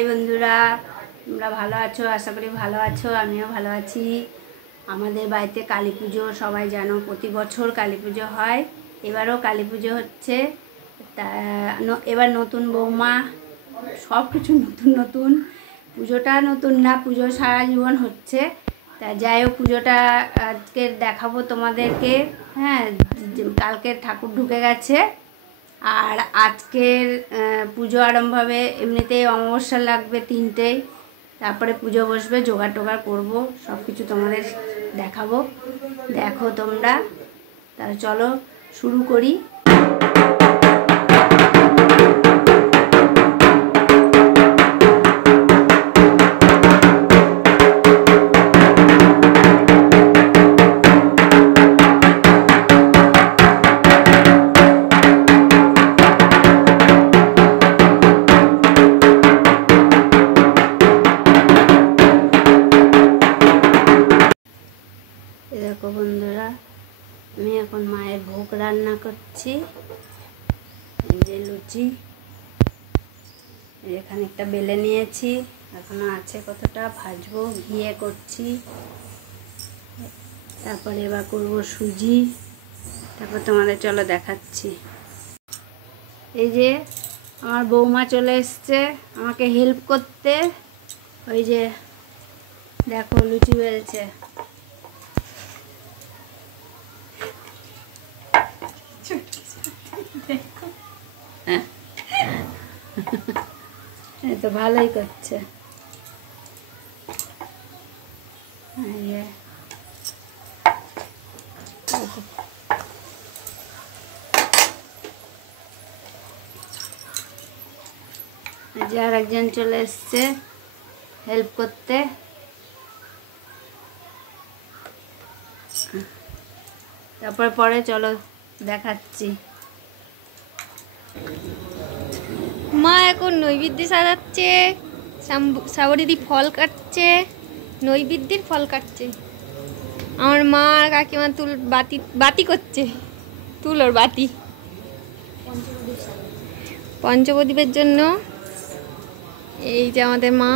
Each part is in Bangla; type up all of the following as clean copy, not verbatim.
হাই বন্ধুরা, তোমরা ভালো আছো? আশা করি ভালো আছো, আমিও ভালো আছি। আমাদের বাড়িতে কালী পুজো সবাই জানো, প্রতি বছর কালী পুজো হয়। এবারও কালী পুজো হচ্ছে। তা এবার নতুন বৌমা, সব কিছু নতুন নতুন। পুজোটা নতুন না, পুজো সারা জীবন হচ্ছে। তা যাই হোক, পুজোটা আজকে দেখাবো তোমাদেরকে। হ্যাঁ, কালকে ঠাকুর ঢুকে গেছে, আর আজকের পুজো আরম্ভ হবে। এমনিতেই অমাবস্যা লাগবে 3টেই, তারপরে পুজো বসবে, জোগাড় টোগাড় করবো, সব কিছু তোমাদের দেখাবো। দেখো তোমরা, তাহলে চলো শুরু করি। দেখো বন্ধুরা, আমি এখন মায়ের ভোগ রান্না করছি। এই যে লুচি, এখানে একটা বেলে নিয়েছি, এখনো আছে কতটা, ভাজবো, ঘিয়ে করছি। তারপরে এবার করব সুজি, তারপর তোমাদের চলো দেখাচ্ছি। এই যে আমার বৌমা চলে এসছে আমাকে হেল্প করতে। ওই যে দেখো লুচি বেলছে। তো ভালোই করছে। আর একজন চলে এসছে হেল্প করতে। তারপরে পরে চলো দেখাচ্ছি। মা এখন নৈবেদ্য সাজাচ্ছে, শ্রাবণীদি ফল কাটছে, নৈবেদ্যের ফল কাটছে। আমার মা আর কাকিমা বাতি করছে, তুলোর বাতি পঞ্চপ্রদীপের জন্য। এই যে আমাদের মা।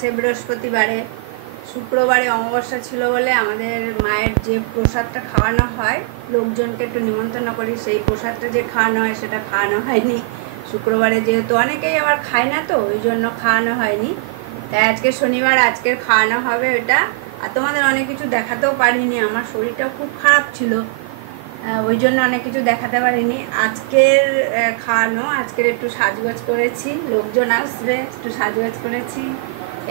আছে বৃহস্পতিবারে, শুক্রবারে অমাবস্যা ছিল বলে আমাদের মায়ের যে প্রসাদটা খাওয়ানো হয়, লোকজনকে একটু নিমন্ত্রণ করি, সেই প্রসাদটা যে খাওয়ানো হয় সেটা খাওয়ানো হয়নি শুক্রবারে, যেহেতু অনেকেই আবার খায় না, তো ওই জন্য খাওয়ানো হয়নি। তাই আজকে শনিবার, আজকের খাওয়ানো হবে ওটা। আর তোমাদের অনেক কিছু দেখাতেও পারিনি, আমার শরীরটাও খুব খারাপ ছিল, ওই জন্য অনেক কিছু দেখাতে পারিনি। আজকের খাওয়ানো, আজকের একটু সাজগোজ করেছি, লোকজন আসবে, একটু সাজগোজ করেছি,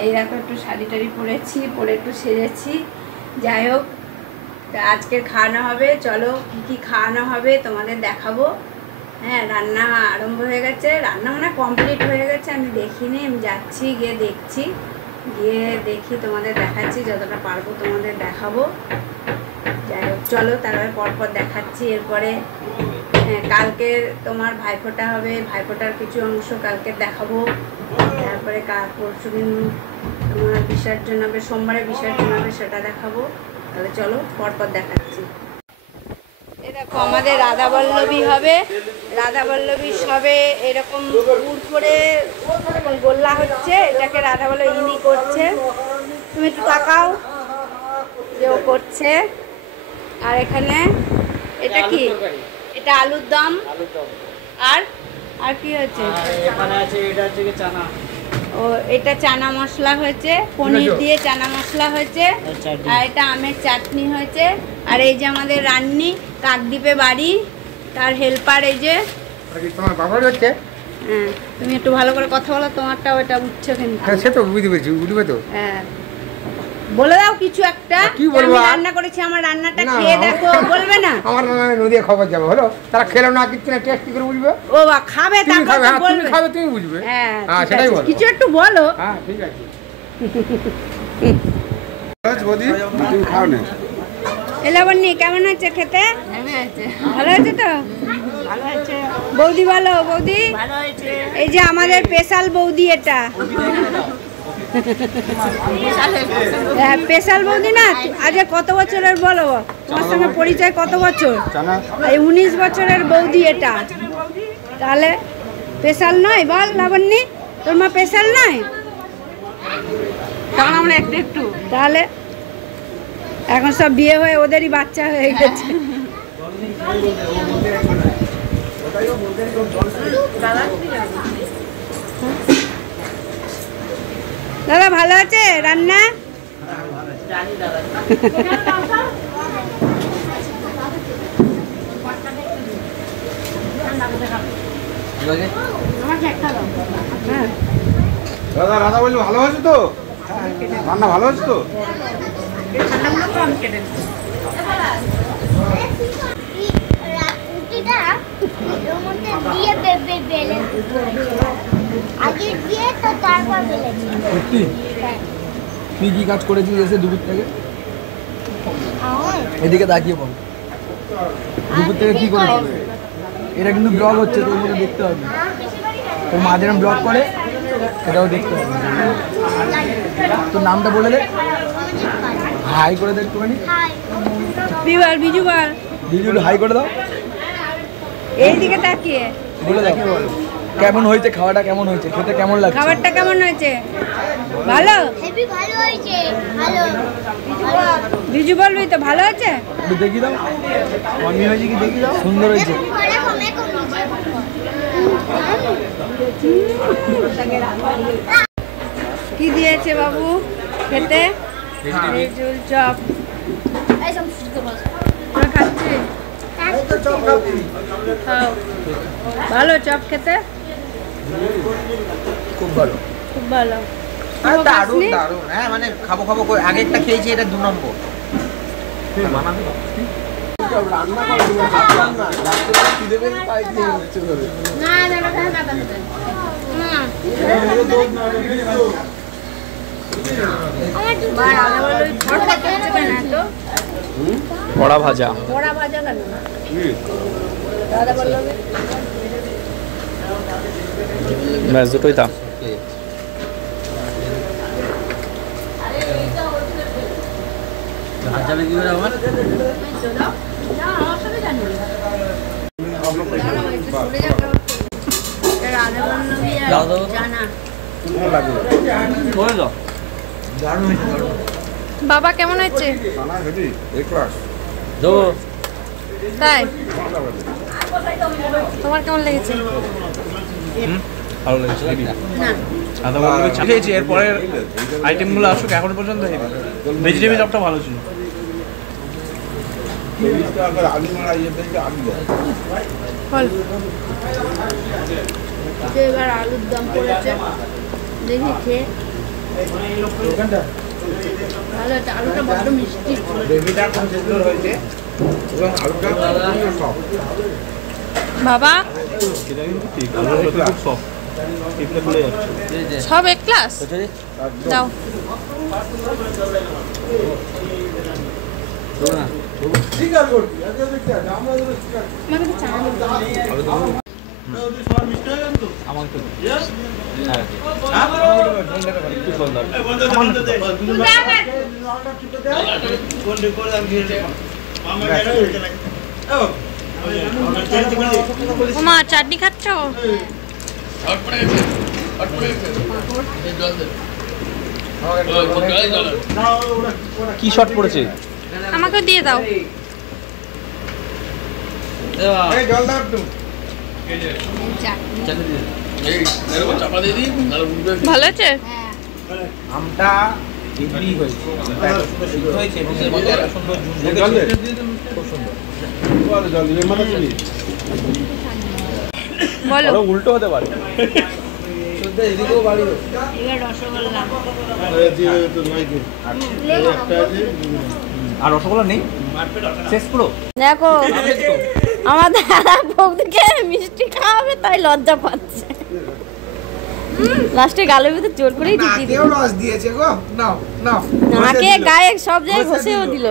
এই দেখো একটু শাড়ি টাড়ি পরেছি, পরে একটু সেজেছি। যাই হোক, আজকের খাওয়ানো হবে, চলো কী কী খাওয়ানো হবে তোমাদের দেখাবো। হ্যাঁ, রান্না আরম্ভ হয়ে গেছে, রান্না মানে কমপ্লিট হয়ে গেছে, আমি দেখিনি, আমি যাচ্ছি, গিয়ে দেখছি, গিয়ে দেখি তোমাদের দেখাচ্ছি, যতটা পারবো তোমাদের দেখাবো। যাই হোক চলো, তারপরে পরপর দেখাচ্ছি। এরপরে কালকে তোমার ভাইফোঁটা হবে, ভাইফোঁটার কিছু অংশ কালকে দেখাবো। তারপরে পরশুদিন তোমার বিসর্জন হবে, সোমবারে বিসর্জন হবে, সেটা দেখাবো। তাহলে চলো পরপর দেখাচ্ছি। এ দেখো আমাদের রাধাবল্লভী হবে, রাধাবল্লভী সবে এরকম পুর করে এরকম গোল্লা হচ্ছে, এটাকে রাধাবল্লভী ইনি করছে, তুমি একটু তাকাও, যে ও করছে। আর এখানে এটা কি? এটা আলুর দম। আর আর কি হচ্ছে? এখানে আছে, এটা হচ্ছে কি চানা। ও, এটা চানা মশলা হয়েছে, পনির দিয়ে চানা মশলা হয়েছে, আর এটা আমের চাটনি হয়েছে। আর এই যে আমাদের রান্নি, কাকদ্বীপে বাড়ি, তার হেল্পার এই যে। তোমার বাবার হচ্ছে? হ্যাঁ, তুমি একটু ভালো করে কথা বলো, তোমারটা ওটা উঠছে কিন্তু। সে তো বুঝতে পেরেছি, উঠবে তো। হ্যাঁ, বলে দাও কিছু একটা। কি বলবো? আমি রান্না করেছি, আমার রান্নাটা খেয়ে দেখো, বলবে না? আমার নদীর খবর যাবে, হলো তারা খেলো না কিছু না, টেস্ট করে বুঝবে। ও বা খাবে, তুমি তারপর খাবে, তো হ্যাঁ, তুমি বলবে। খাবে, তুমি বুঝবে। হ্যাঁ, হ্যাঁ, ঠিক সেটাই আছে, বলো। কিছু একটু বলো। হ্যাঁ, ঠিক আছে। তুমি খাও না। এলাবন্নি কেমন হয়েছে খেতে? ভালো হয়েছে তো? বৌদি ভালো? বৌদি এই যে আমাদের স্পেশাল বৌদি, এটা হ্যাঁ স্পেশাল বৌদি না। আজকে কত বছরের বলো, তোমার সঙ্গে পরিচয় কত বছর? এই 19 বছরের বৌদি এটা। তাহলে স্পেশাল নয় বল লাবণ্যি? তোর মা স্পেশাল নয়? তখন আমরা একটু একটু, তাহলে এখন সব বিয়ে হয়ে ওদেরই বাচ্চা হয়ে গেছে। দাদা ভালো আছে রান্না? দাদা রাধা বললো ভালো আছে তো? রান্না ভালো আছে তো? সত্যি? তুই কি কাজ করেছিস এসে দুপুর থেকে? এদিকে তাকিয়ে বল, দুপুর থেকে কি করেছিস? এটা কিন্তু ব্লগ হচ্ছে, তোর মধ্যে দেখতে হবে। তোর মা যেরকম ব্লগ করে সেটাও দেখতে হবে। তোর নামটা বলে দে, হাই করে দে একটুখানি। বিজু বল, বিজু হাই করে দাও, এইদিকে তাকিয়ে বলে দাও কেমন হয়েছে খাওয়াটা, কেমন হয়েছে, খেতে কেমন লাগছে? খাবারটা কেমন হয়েছে? ভালো? হেভি ভালো হয়েছে, ভালো। বিজু বলবি তো ভালো আছে? একটু দেখি দাও, মমি হয়েছে কি দেখি দাও, সুন্দর হয়েছে। কি দিয়েছে বাবু খেতে? ঝুল চপ। তোরা খাচ্ছিস? খাও। ভালো চপ খেতে? খুব ভালো, খুব ভালো। দারুণ দারুণ। হ্যাঁ মানে খাবো খাবো করে আগে একটা খেয়েছি, এটা 2 নম্বর। বড়া ভাজা, বড়া ভাজা কেন? দাদা বললো ব্যাস দুটোই দাম। যাবে কি করে আমার? রাধা বল্লভী আর দাও দাও। জানা। করে দাও। দারুণ হয়েছে দারুণ। বাবা কেমন হয়েছে? খানা খেলি এ ক্লাস তাই তোমার কেমন লেগেছে? ভালো লেগেছে না আদা বড়ি খেয়েছি, এরপরের আইটেমগুলো আসুক। এখন পর্যন্ত ভেজিটেবল চপটা ভালো ছিল। আলু মারা ইয়ে থেকে আলু দেয়। বল এবার আলুর দম পড়েছে, দেখি খেয়ে ভালো আছে। আলুটা বড্ড মিষ্টি। গ্রেভিটা খুব সুন্দর হয়েছে এবং আলুটা খুব সফট। বাবা সেটা কিন্তু ঠিক, আলুটা খুব সফট, টিপটা খুলে যাচ্ছে। সব এক ক্লাস দাও। ঠিক আছে করছি আজকে দেখতে আছে আমরা আমাকে তো ওমা চাটনি খাচ্ছ? কি শর্ট পড়েছে? আমাকে দিয়ে দাও। এই জল দাও একটু। ভালো আছে? আমটা হেভি হয়েছে, সিদ্ধ হয়েছে এবং এর মধ্যে এত সুন্দর জুস জল দে। খুব সুন্দর। জল দিয়ে মাথা তুলি। বলো আরো উল্টো হতে পারে। এদিকেও বাড়ি এবার রসগোল্লা। আর রসগোল্লা নেই, শেষ পুরো। দেখো আমাদের বৌদিকে মিষ্টি খাওয়াবে তাই লজ্জা পাচ্ছে, লাস্টে গালের ভিতরে জোর করেই টিপি দিল। রস দিয়েছে গো, নাও নাও। নাকে গায়ে সব জায়গায় ঘষেও দিল।